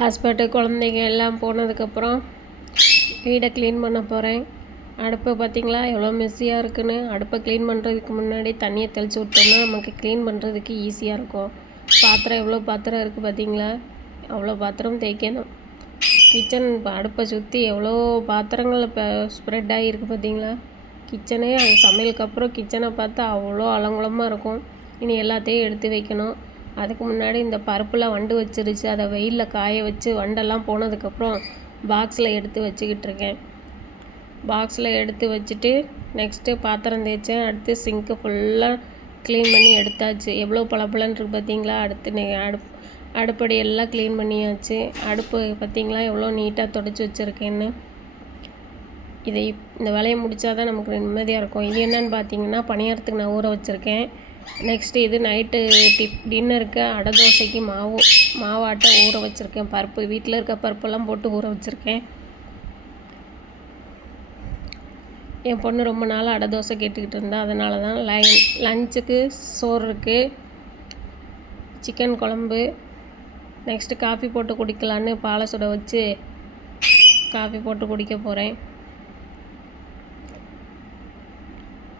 Husband குழந்தைங்க எல்லாம் போனதுக்கப்புறம் வீடை க்ளீன் பண்ண போகிறேன். அடுப்பை பார்த்திங்களா எவ்வளோ மெஸ்ஸியாக இருக்குன்னு. அடுப்பை க்ளீன் பண்ணுறதுக்கு முன்னாடி தண்ணியை தெளித்து விட்டோம்னா நமக்கு க்ளீன் பண்ணுறதுக்கு ஈஸியாக இருக்கும். பாத்திரம் எவ்வளோ பாத்திரம் இருக்குது பார்த்திங்களா, அவ்வளோ பாத்திரம் தேய்க்கணும். கிச்சன் அடுப்பை சுற்றி எவ்வளோ பாத்திரங்கள் இப்போ ஸ்ப்ரெட் ஆகிருக்கு பார்த்திங்களா. கிச்சனே அது சமையலுக்கு அப்புறம் கிச்சனை பார்த்தா அவ்வளோ அலங்கோலமாக இருக்கும். இனி எல்லாத்தையும் எடுத்து வைக்கணும். அதுக்கு முன்னாடி இந்த பருப்புலாம் வண்டு வச்சிருச்சு, அதை வெயிலில் காய வச்சு வண்டெல்லாம் போனதுக்கப்புறம் பாக்ஸில் எடுத்து வச்சுக்கிட்டு இருக்கேன். பாக்ஸில் எடுத்து வச்சுட்டு நெக்ஸ்ட்டு பாத்திரம் தேய்ச்சேன். அடுத்து சிங்க்கு ஃபுல்லாக க்ளீன் பண்ணி எடுத்தாச்சு. எவ்வளோ பளபளன்னு இருக்குது பார்த்திங்களா. அடுத்து அடுப்படி எல்லாம் க்ளீன் பண்ணியாச்சு. அடுப்பு பார்த்திங்களா எவ்வளோ நீட்டாக துடைச்சி வச்சுருக்கேன்னு. இந்த வேலையை முடித்தா தான் நமக்கு நிம்மதியாக இருக்கும். இது என்னென்னு பார்த்தீங்கன்னா பணியாரத்துக்கு நான் ஊற வச்சுருக்கேன். நெக்ஸ்ட்டு இது நைட்டு டின்னருக்கு அடை தோசைக்கு மாவாட்டை ஊற வச்சுருக்கேன். பருப்பு வீட்டில் இருக்க பருப்பெல்லாம் போட்டு ஊற வச்சுருக்கேன். என் பொண்ணு ரொம்ப நாள் அடை தோசை கேட்டுக்கிட்டு இருந்தா, அதனால தான் லஞ்சுக்கு சோறு இருக்குது, சிக்கன் குழம்பு. நெக்ஸ்ட்டு காஃபி போட்டு குடிக்கலான்னு பாலை சுட வச்சு காஃபி போட்டு குடிக்க போகிறேன்.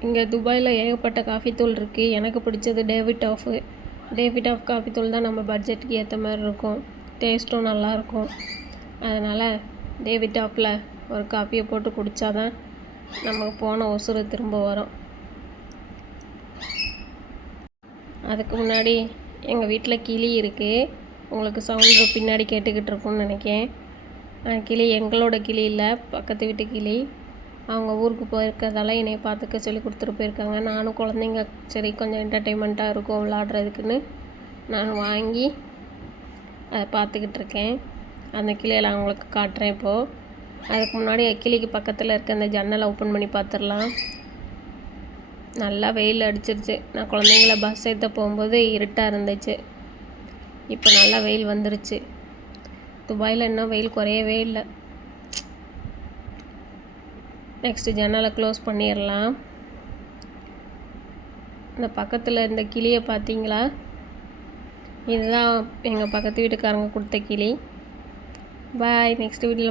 இங்கே துபாயில் ஏகப்பட்ட காஃபி தூள் இருக்குது. எனக்கு பிடிச்சது டேவிட் ஆஃப் காஃபி தூள் தான் நம்ம பட்ஜெட்டுக்கு ஏற்ற மாதிரி இருக்கும், டேஸ்ட்டும் நல்லாயிருக்கும். அதனால் டேவிட் ஆஃபில் ஒரு காஃபியை போட்டு குடித்தா தான் நமக்கு போன உசுறு திரும்ப வரும். அதுக்கு முன்னாடி எங்கள் வீட்டில் கிளி இருக்குது. உங்களுக்கு சவுண்டு பின்னாடி கேட்டுக்கிட்டு இருக்கும்னு நினைக்கிறேன். கிளி எங்களோட கிளி இல்லை, பக்கத்து வீட்டு கிளி. அவங்க ஊருக்கு போயிருக்கிறதால என்னை பார்த்துக்க சொல்லி கொடுத்துட்டு போயிருக்காங்க. நானும் குழந்தைங்க சரி கொஞ்சம் என்டர்டெயின்மெண்ட்டாக இருக்கும் விளாட்றதுக்குன்னு நான் வாங்கி அதை பார்த்துக்கிட்டு இருக்கேன். அந்த கிளியெல்லாம் அவங்களுக்கு காட்டுறேன் இப்போது. அதுக்கு முன்னாடி கிளிக்கு பக்கத்தில் இருக்க அந்த ஜன்னலை ஓப்பன் பண்ணி பார்த்துடலாம். நல்லா வெயில் அடிச்சிருச்சு. நான் குழந்தைங்கள பஸ் ஏற்ற போகும்போது இருட்டாக இருந்துச்சு. இப்போ நல்லா வெயில் வந்துருச்சு. துபாயில் இன்னும் வெயில் குறையவே இல்லை. நெக்ஸ்ட்டு ஜன்னலை க்ளோஸ் பண்ணிடலாம். இந்த பக்கத்தில் இந்த கிளியை பார்த்தீங்களா, இதுதான் எங்கள் பக்கத்து வீட்டுக்காரங்க கொடுத்த கிளி. பாய். நெக்ஸ்ட் வீடியோவில்